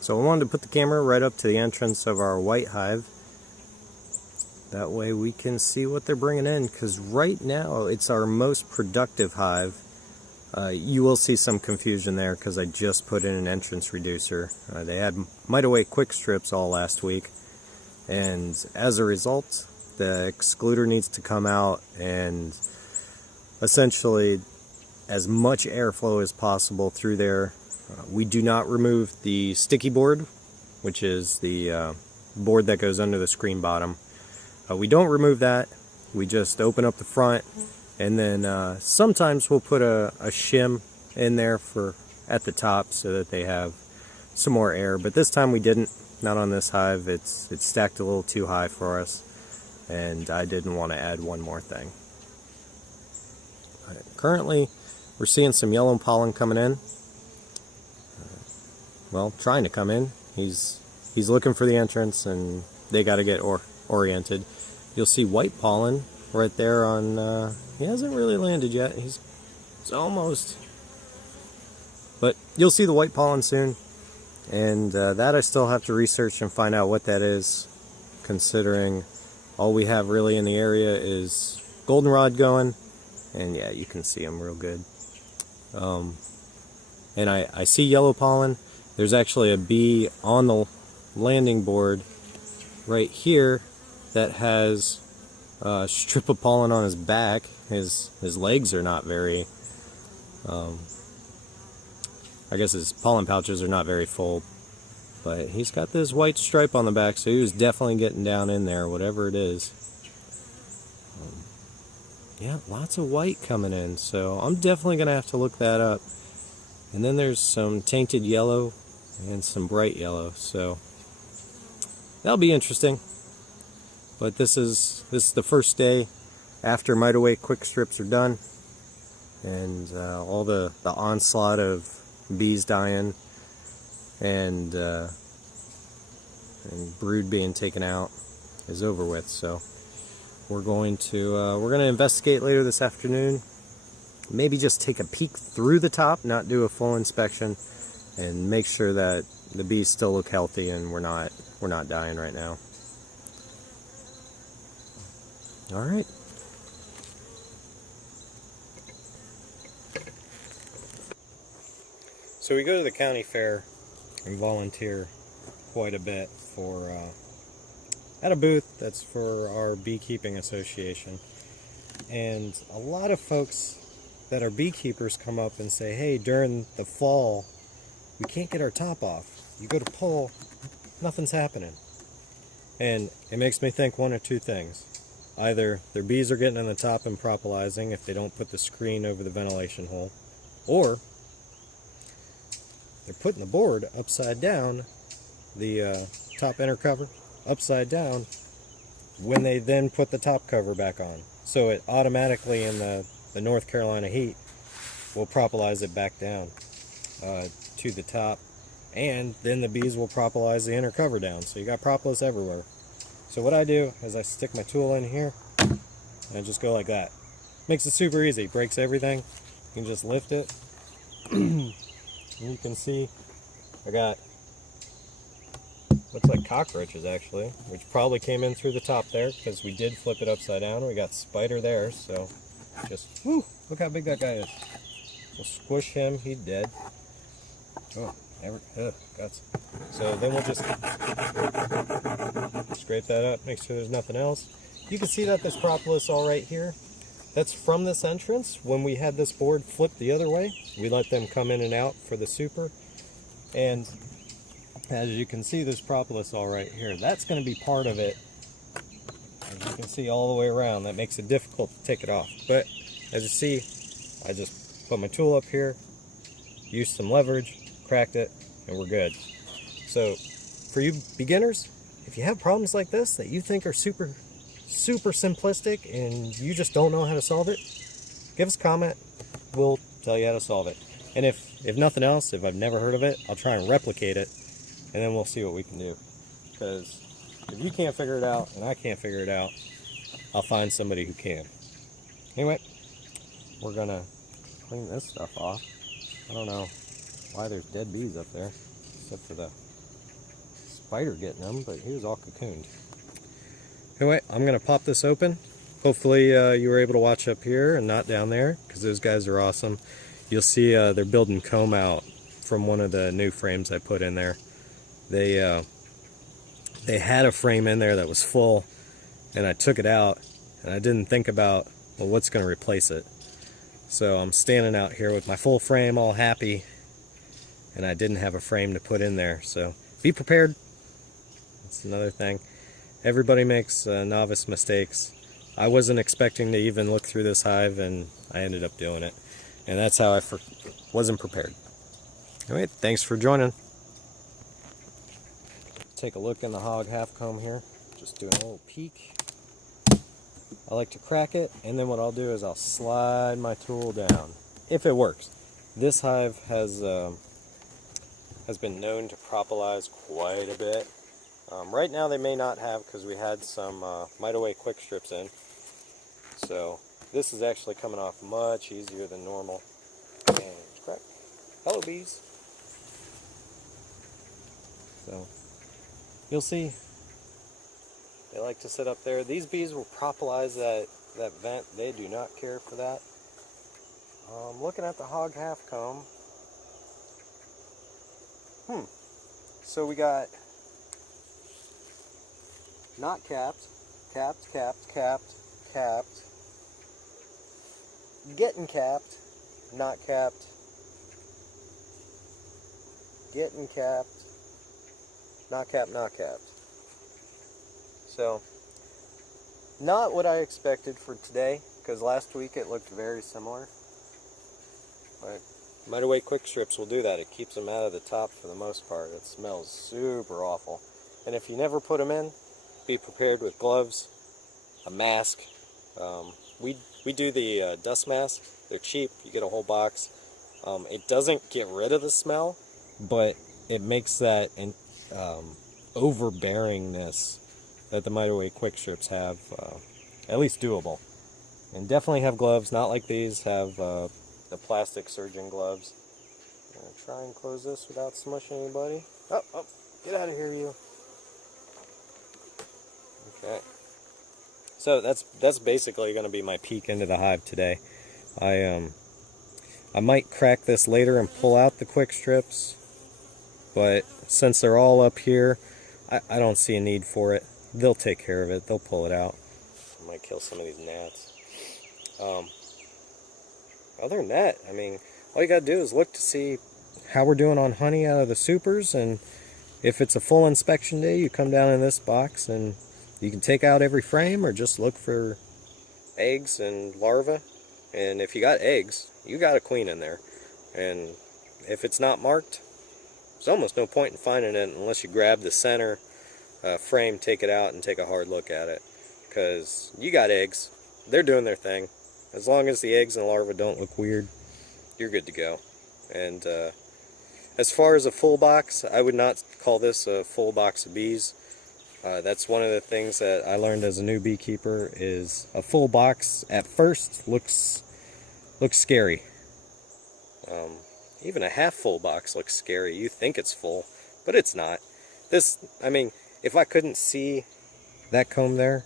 So I wanted to put the camera right up to the entrance of our white hive. That way we can see what they're bringing in, because right now it's our most productive hive. You will see some confusion there because I just put in an entrance reducer. They had mite away quick strips all last week, and as a result the excluder needs to come out and essentially as much airflow as possible through there. We do not remove the sticky board, which is the board that goes under the screen bottom. We don't remove that. We just open up the front, and then sometimes we'll put a shim in there for at the top so that they have some more air. But this time we didn't. Not on this hive. It's stacked a little too high for us, and I didn't want to add one more thing. Currently, we're seeing some yellow pollen coming in. Well, trying to come in. He's looking for the entrance, and they got to get oriented. You'll see white pollen right there on. He hasn't really landed yet. He's almost. But you'll see the white pollen soon, and that I still have to research and find out what that is, considering all we have really in the area is goldenrod going, and yeah, you can see them real good. And I see yellow pollen. There's actually a bee on the landing board right here that has a strip of pollen on his back. His legs are not very, I guess his pollen pouches are not very full, but he's got this white stripe on the back, so he was definitely getting down in there, whatever it is. Yeah, lots of white coming in, so I'm definitely going to have to look that up. And then there's some tainted yellow and some bright yellow, so that'll be interesting. But this is the first day after mite away quick strips are done, and all the onslaught of bees dying and brood being taken out is over with. So we're going to investigate later this afternoon. Maybe just take a peek through the top, not do a full inspection, and make sure that the bees still look healthy and we're not dying right now. All right. So we go to the county fair and volunteer quite a bit for at a booth that's for our beekeeping association, and a lot of folks that are beekeepers come up and say, hey, during the fall we can't get our top off. You go to pull, nothing's happening. And it makes me think one or two things. Either their bees are getting on the top and propolising if they don't put the screen over the ventilation hole, or they're putting the board upside down, the top inner cover upside down, when they then put the top cover back on. So it automatically, in the North Carolina heat, will propolize it back down to the top, and then the bees will propolize the inner cover down. So you got propolis everywhere. So what I do is I stick my tool in here and I just go like that. Makes it super easy, breaks everything. You can just lift it. And you can see I got, looks like cockroaches actually, which probably came in through the top there because we did flip it upside down. We got spider there, so just, whoo, look how big that guy is. We'll squish him, he's dead. Oh, guts. So then we'll just scrape that up, make sure there's nothing else. You can see that this propolis all right here, that's from this entrance. When we had this board flipped the other way, we let them come in and out for the super. And as you can see, there's propolis all right here. That's going to be part of it. As you can see all the way around, that makes it difficult to take it off. But as you see, I just put my tool up here, used some leverage, cracked it, and we're good. So for you beginners, if you have problems like this that you think are super simplistic and you just don't know how to solve it, give us a comment. We'll tell you how to solve it. And if nothing else, if I've never heard of it, I'll try and replicate it, and then we'll see what we can do. Because if you can't figure it out and I can't figure it out, I'll find somebody who can. Anyway, we're gonna clean this stuff off. I don't know why there's dead bees up there, except for the spider getting them, but he was all cocooned. Anyway, I'm going to pop this open. Hopefully you were able to watch up here and not down there, because those guys are awesome. You'll see they're building comb out from one of the new frames I put in there. They had a frame in there that was full, and I took it out, and I didn't think about, well, what's going to replace it. So I'm standing out here with my full frame all happy, and I didn't have a frame to put in there. So be prepared. That's another thing. Everybody makes novice mistakes. I wasn't expecting to even look through this hive, and I ended up doing it. And that's how I wasn't prepared. Anyway, thanks for joining. Take a look in the hog half comb here. Just doing a little peek. I like to crack it, and then what I'll do is I'll slide my tool down, if it works. This hive has been known to propolize quite a bit. Right now they may not have, because we had some mite-away quick strips in. So this is actually coming off much easier than normal. And crack. Hello, bees. So you'll see they like to sit up there. These bees will propolize that vent. They do not care for that. Looking at the hog half comb. So we got not capped, capped, capped, capped, capped, getting capped, not capped, getting capped, not capped, not capped. So, not what I expected for today, because last week it looked very similar. But mite-away quick strips will do that. It keeps them out of the top for the most part. It smells super awful. And if you never put them in, be prepared with gloves, a mask. We do the dust mask. They're cheap. You get a whole box. It doesn't get rid of the smell, but it makes that overbearingness that the mite-away quick strips have at least doable. And definitely have gloves, not like these. Have the plastic surgeon gloves. I'm gonna try and close this without smushing anybody. Oh, get out of here, you. Okay. So that's basically going to be my peek into the hive today. I might crack this later and pull out the quick strips, but since they're all up here, I don't see a need for it. They'll take care of it. They'll pull it out. I might kill some of these gnats. Other than that, I mean, all you got to do is look to see how we're doing on honey out of the supers, and if it's a full inspection day, you come down in this box and you can take out every frame or just look for eggs and larvae. And if you got eggs, you got a queen in there. And if it's not marked, there's almost no point in finding it unless you grab the center frame, take it out, and take a hard look at it. Because you got eggs. They're doing their thing. As long as the eggs and larvae don't look weird, you're good to go. And as far as a full box, I would not call this a full box of bees. That's one of the things that I learned as a new beekeeper, is a full box at first looks scary. Even a half full box looks scary. You think it's full, but it's not. I mean, if I couldn't see that comb there,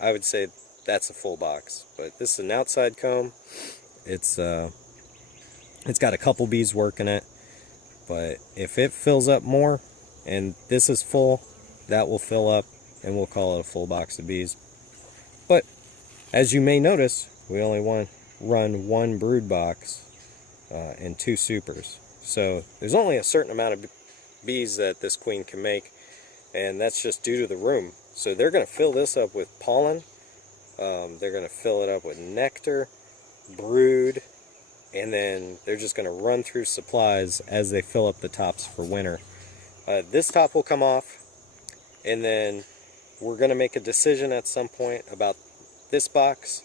I would say that's a full box. But this is an outside comb. It's got a couple bees working it, but if it fills up more and this is full, that will fill up and we'll call it a full box of bees. But as you may notice, we only run one brood box and 2 supers. So there's only a certain amount of bees that this queen can make, and that's just due to the room. So they're going to fill this up with pollen, they're going to fill it up with nectar, brood, and then they're just going to run through supplies as they fill up the tops for winter. This top will come off, and then we're going to make a decision at some point about this box.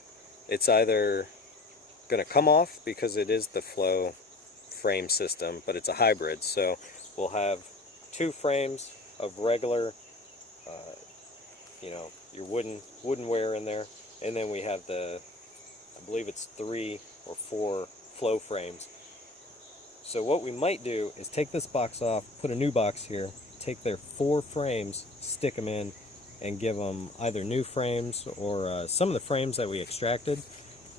It's either going to come off because it is the flow frame system, but it's a hybrid. So we'll have 2 frames of regular, your wooden ware in there, and then we have I believe it's 3 or 4 flow frames. So what we might do is take this box off, put a new box here, take their 4 frames, stick them in, and give them either new frames or some of the frames that we extracted.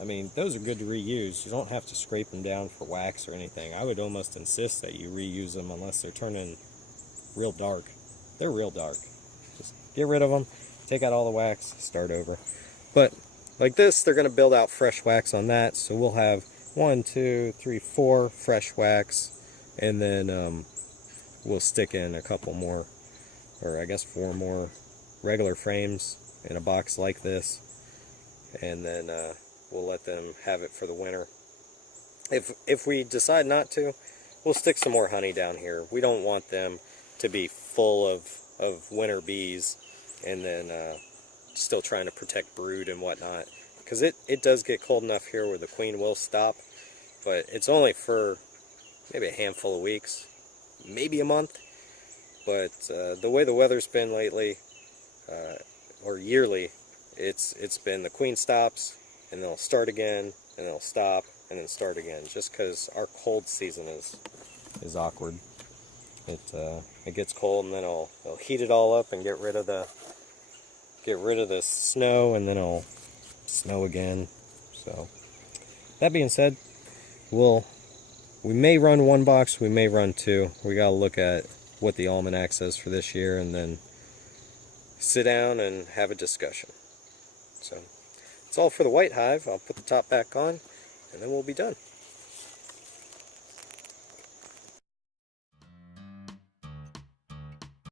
I mean, those are good to reuse. You don't have to scrape them down for wax or anything. I would almost insist that you reuse them unless they're turning real dark. They're real dark. Just get rid of them, take out all the wax, start over. But like this, they're going to build out fresh wax on that, so we'll have 1, 2, 3, 4 fresh wax, and then we'll stick in a couple more, or I guess 4 more regular frames in a box like this, and then we'll let them have it for the winter. If we decide not to, we'll stick some more honey down here. We don't want them to be full of winter bees and then still trying to protect brood and whatnot, because it does get cold enough here where the queen will stop, but it's only for maybe a handful of weeks, maybe a month. But the way the weather's been lately, or yearly, it's been the queen stops and then it'll start again and it'll stop and then start again, just because our cold season is awkward. It gets cold and then it'll heat it all up and get rid of the snow, and then it'll snow again. So that being said, we may run 1 box, we may run 2. We gotta look at what the almanac says for this year and then sit down and have a discussion. So that's all for the white hive. I'll put the top back on and then we'll be done.